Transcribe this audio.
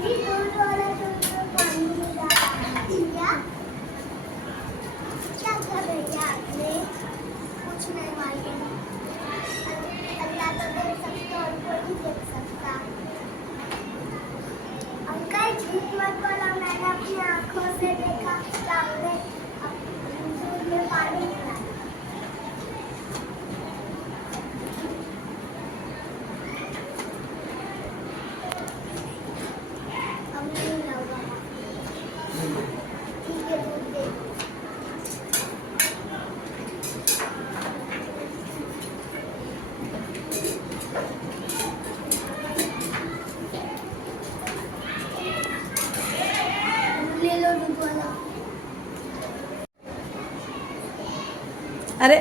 क्या कर रही है आपने? कुछ नहीं मालूम। अल्लाह तो देख सकता और कोई नहीं देख सकता। अंकल झूठ मत बोलो, मैंने अपनी आंखों से देखा। सामने दूध में पानी मिला। अब नहीं लगा। ठीक है, दूध दे। ले लो दूध वाला। अरे